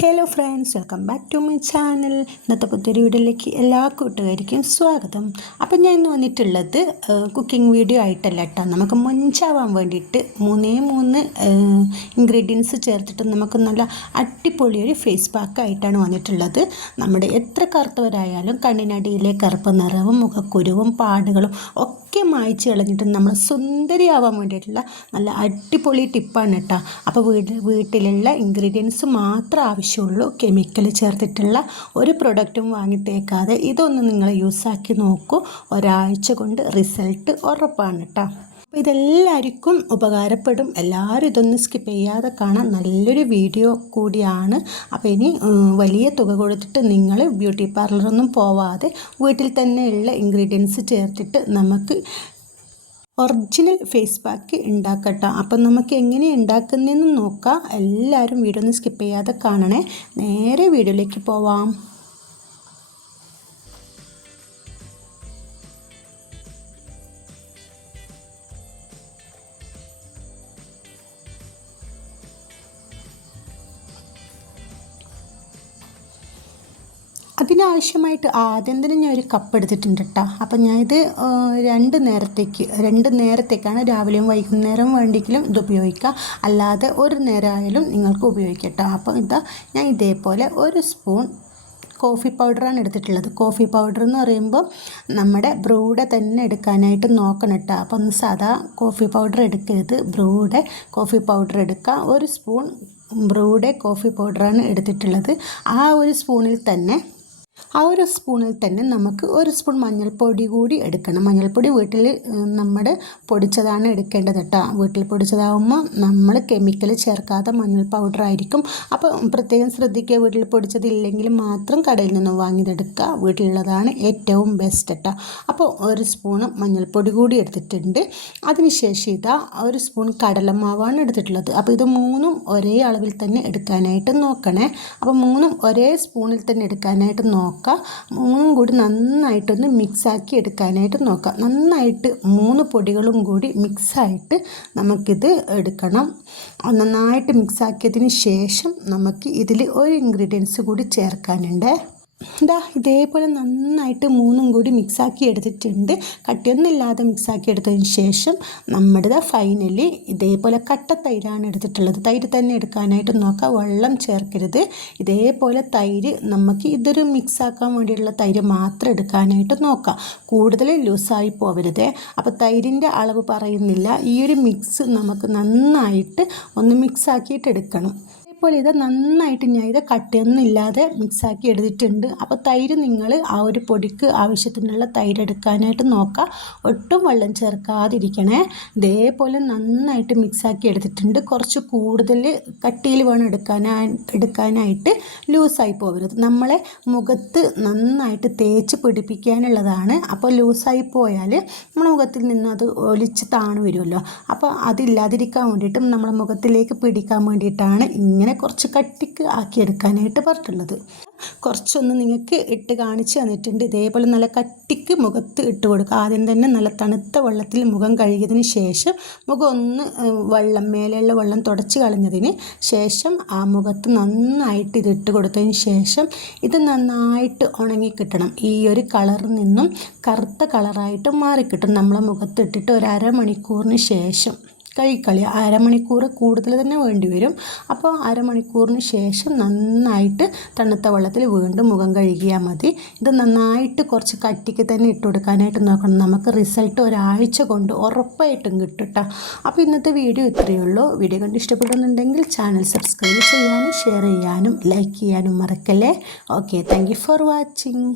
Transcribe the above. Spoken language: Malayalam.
Hello friends welcome back to my channel ഇന്നത്തെ പുതിയൊരു വീഡിയോയിലേക്ക് എല്ലാ കൂട്ടുകാർക്കും സ്വാഗതം. അപ്പം ഞാൻ ഇന്ന് വന്നിട്ടുള്ളത് കുക്കിംഗ് വീഡിയോ ആയിട്ടല്ല കേട്ടോ. നമുക്ക് മൊഞ്ചാവാൻ വേണ്ടിയിട്ട് മൂന്നേ മൂന്ന് ഇൻഗ്രീഡിയൻസ് ചേർത്തിട്ട് നമുക്ക് നല്ല അടിപൊളി ഒരു ഫേസ് പാക്ക് ആയിട്ടാണ് വന്നിട്ടുള്ളത്. നമ്മുടെ എത്ര കറുത്തവരായാലും കണ്ണിനടിയിലെ കറുപ്പ് നിറവും മുഖക്കുരുവും പാടുകളും ഒക്കെ മായ്ച്ച് കളഞ്ഞിട്ട് നമ്മൾ സുന്ദരിയാവാൻ വേണ്ടിയിട്ടുള്ള നല്ല അടിപൊളി ടിപ്പാണ് കേട്ടോ. അപ്പോൾ വീട് വീട്ടിലുള്ള ഇൻഗ്രീഡിയൻസ് മാത്രം ആവശ്യമുള്ളൂ. കെമിക്കൽ ചേർത്തിട്ടുള്ള ഒരു പ്രൊഡക്റ്റും വാങ്ങി തേക്കാതെ ഇതൊന്ന് നിങ്ങൾ യൂസാക്കി നോക്കൂ. ഒരാഴ്ച കൊണ്ട് റിസൾട്ട് ഉറപ്പാണ് കേട്ടോ. അപ്പോൾ ഇതെല്ലാവർക്കും ഉപകാരപ്പെടും. എല്ലാവരും ഇതൊന്ന് സ്കിപ്പ് ചെയ്യാതെ കാണാൻ നല്ലൊരു വീഡിയോ കൂടിയാണ്. അപ്പോൾ ഇനി വലിയ തുക കൊടുത്തിട്ട് നിങ്ങൾ ബ്യൂട്ടി പാർലറൊന്നും പോവാതെ വീട്ടിൽ തന്നെയുള്ള ഇൻഗ്രീഡിയൻസ് ചേർത്തിട്ട് നമുക്ക് ഒറിജിനൽ ഫേസ് പാക്ക് ഉണ്ടാക്കട്ടോ. അപ്പം നമുക്ക് എങ്ങനെ ഉണ്ടാക്കുന്നതെന്ന് നോക്കാം. എല്ലാവരും വീഡിയോ ഒന്ന് സ്കിപ്പ് ചെയ്യാതെ കാണണേ. നേരെ വീഡിയോയിലേക്ക് പോവാം. അതിനാവശ്യമായിട്ട് ആദ്യം തന്നെ ഞാൻ ഒരു കപ്പ് എടുത്തിട്ടുണ്ട് കേട്ടോ അപ്പം ഞാനിത് രണ്ട് നേരത്തേക്ക് രണ്ട് നേരത്തേക്കാണ് രാവിലെയും വൈകുന്നേരം വേണ്ടിയെങ്കിലും ഇത് ഉപയോഗിക്കുക. അല്ലാതെ ഒരു നേരമായാലും നിങ്ങൾക്ക് ഉപയോഗിക്കാം കേട്ടോ അപ്പം ഇതാ ഞാൻ ഇതേപോലെ ഒരു സ്പൂൺ കോഫി പൗഡറാണ് എടുത്തിട്ടുള്ളത്. കോഫി പൗഡർ എന്ന് പറയുമ്പോൾ നമ്മുടെ ബ്രൂടെ തന്നെ എടുക്കാനായിട്ട് നോക്കണം കേട്ടോ അപ്പം ഒന്ന് സാധാ കോഫി പൗഡർ എടുക്കരുത്. ബ്രൂടെ കോഫി പൗഡർ എടുക്കുക. ഒരു സ്പൂൺ ബ്രൂടെ കോഫി പൗഡറാണ് എടുത്തിട്ടുള്ളത്. ആ ഒരു സ്പൂണിൽ തന്നെ ആ ഒരു സ്പൂണിൽ തന്നെ നമുക്ക് ഒരു സ്പൂൺ മഞ്ഞൾപ്പൊടി കൂടി എടുക്കണം. മഞ്ഞൾപ്പൊടി വീട്ടിൽ നമ്മുടെ പൊടിച്ചതാണ് എടുക്കേണ്ടത് കേട്ടോ വീട്ടിൽ പൊടിച്ചതാകുമ്പോൾ നമ്മൾ കെമിക്കൽ ചേർക്കാത്ത മഞ്ഞൾ പൗഡർ ആയിരിക്കും. അപ്പോൾ പ്രത്യേകം ശ്രദ്ധിക്കുക വീട്ടിൽ പൊടിച്ചതില്ലെങ്കിൽ മാത്രം കടയിൽ നിന്ന് വാങ്ങിയതെടുക്കുക വീട്ടിലുള്ളതാണ് ഏറ്റവും ബെസ്റ്റ് കേട്ടോ അപ്പോൾ ഒരു സ്പൂണ് മഞ്ഞൾപ്പൊടി കൂടി എടുത്തിട്ടുണ്ട്. അതിനുശേഷം ഇതാ ഒരു സ്പൂൺ കടലമാവാണ് എടുത്തിട്ടുള്ളത്. അപ്പോൾ ഇത് മൂന്നും ഒരേ അളവിൽ തന്നെ എടുക്കാനായിട്ട് നോക്കണേ. അപ്പോൾ മൂന്നും ഒരേ സ്പൂണിൽ തന്നെ എടുക്കാനായിട്ട് നോക്കാം നോക്കാം. മൂന്നും കൂടി നന്നായിട്ടൊന്ന് മിക്സാക്കി എടുക്കാനായിട്ട് നോക്കുക നന്നായിട്ട് മൂന്ന് പൊടികളും കൂടി മിക്സായിട്ട് നമുക്കിത് എടുക്കണം. നന്നായിട്ട് മിക്സാക്കിയതിന് ശേഷം നമുക്ക് ഇതിൽ ഒരു ഇൻഗ്രീഡിയൻസ് കൂടി ചേർക്കാനുണ്ട്. ഇതാ ഇതേപോലെ നന്നായിട്ട് മൂന്നും കൂടി മിക്സാക്കി എടുത്തിട്ടുണ്ട്. കട്ടിയൊന്നുമില്ലാതെ മിക്സാക്കി എടുത്തതിന് ശേഷം നമ്മുടേത് ഫൈനലി ഇതേപോലെ കട്ട തൈരാണ് എടുത്തിട്ടുള്ളത്. തൈര് തന്നെ എടുക്കാനായിട്ട് നോക്കുക വെള്ളം ചേർക്കരുത്. ഇതേപോലെ തൈര് നമുക്ക് ഇതൊരു മിക്സാക്കാൻ വേണ്ടിയുള്ള തൈര് മാത്രം എടുക്കാനായിട്ട് നോക്കാം. കൂടുതൽ ലൂസായി പോവരുത്. അപ്പോൾ തൈരിന്റെ അളവ് പറയുന്നില്ല. ഈ ഒരു മിക്സ് നമുക്ക് നന്നായിട്ട് ഒന്ന് മിക്സാക്കിയിട്ട് എടുക്കണം. ഇപ്പോൾ ഇത് നന്നായിട്ട് ഞാൻ ഇത് കട്ടിയൊന്നും ഇല്ലാതെ മിക്സാക്കി എടുത്തിട്ടുണ്ട്. അപ്പോൾ തൈര് നിങ്ങൾ ആ ഒരു പൊടിക്ക് ആവശ്യത്തിനുള്ള തൈര് എടുക്കാനായിട്ട് നോക്കുക. ഒട്ടും വെള്ളം ചേർക്കാതിരിക്കണേ. ഇതേപോലെ നന്നായിട്ട് മിക്സാക്കി എടുത്തിട്ടുണ്ട്. കുറച്ച് കൂടുതൽ കട്ടിയിൽ വേണം എടുക്കാനായി എടുക്കാനായിട്ട് ലൂസായി പോകരുത് നമ്മളെ മുഖത്ത് നന്നായിട്ട് തേച്ച് പിടിപ്പിക്കാനുള്ളതാണ്. അപ്പോൾ ലൂസായി പോയാൽ നമ്മുടെ മുഖത്തിൽ നിന്ന് അത് ഒലിച്ച് താണു വരുമല്ലോ. അപ്പോൾ അതില്ലാതിരിക്കാൻ വേണ്ടിയിട്ടും നമ്മളെ മുഖത്തിലേക്ക് പിടിക്കാൻ വേണ്ടിയിട്ടാണ് ഇങ്ങനെ ഇങ്ങനെ കുറച്ച് കട്ടിക്ക് ആക്കിയെടുക്കാനായിട്ട് പറഞ്ഞിട്ടുള്ളത്. കുറച്ചൊന്ന് നിങ്ങൾക്ക് ഇട്ട് കാണിച്ച് തന്നിട്ടുണ്ട്. ഇതേപോലെ നല്ല കട്ടിക്ക് മുഖത്ത് ഇട്ട് കൊടുക്കുക. ആദ്യം തന്നെ നല്ല തണുത്ത വെള്ളത്തിൽ മുഖം കഴുകിയതിന് ശേഷം മുഖം ഒന്ന് വെള്ളം മേലെയുള്ള വെള്ളം തുടച്ച് കളഞ്ഞതിന് ശേഷം ആ മുഖത്ത് നന്നായിട്ട് ഇത് ഇട്ട് കൊടുത്തതിന് ശേഷം ഇത് നന്നായിട്ട് ഉണങ്ങി കിട്ടണം. ഈ ഒരു കളറിൽ നിന്നും കറുത്ത കളറായിട്ട് മാറിക്കിട്ടും നമ്മളെ മുഖത്തിട്ടിട്ട് ഒരു അരമണിക്കൂറിന് ശേഷം. കഴുകിക്കളി അരമണിക്കൂർ കൂടുതൽ തന്നെ വേണ്ടി വരും. അപ്പോൾ അരമണിക്കൂറിന് ശേഷം നന്നായിട്ട് തണുത്ത വെള്ളത്തിൽ വീണ്ടും മുഖം കഴുകിയാൽ മതി. ഇത് നന്നായിട്ട് കുറച്ച് കട്ടിക്ക് തന്നെ ഇട്ട് കൊടുക്കാനായിട്ട് നോക്കണം. നമുക്ക് റിസൾട്ട് ഒരാഴ്ച കൊണ്ട് ഉറപ്പായിട്ടും കേട്ടോ അപ്പോൾ ഇന്നത്തെ വീഡിയോ ഇത്രയേ ഉള്ളൂ. വീഡിയോ കണ്ട് ഇഷ്ടപ്പെടുന്നുണ്ടെങ്കിൽ ചാനൽ സബ്സ്ക്രൈബ് ചെയ്യാനും ഷെയർ ചെയ്യാനും ലൈക്ക് ചെയ്യാനും മറക്കല്ലേ? Okay thank for watching.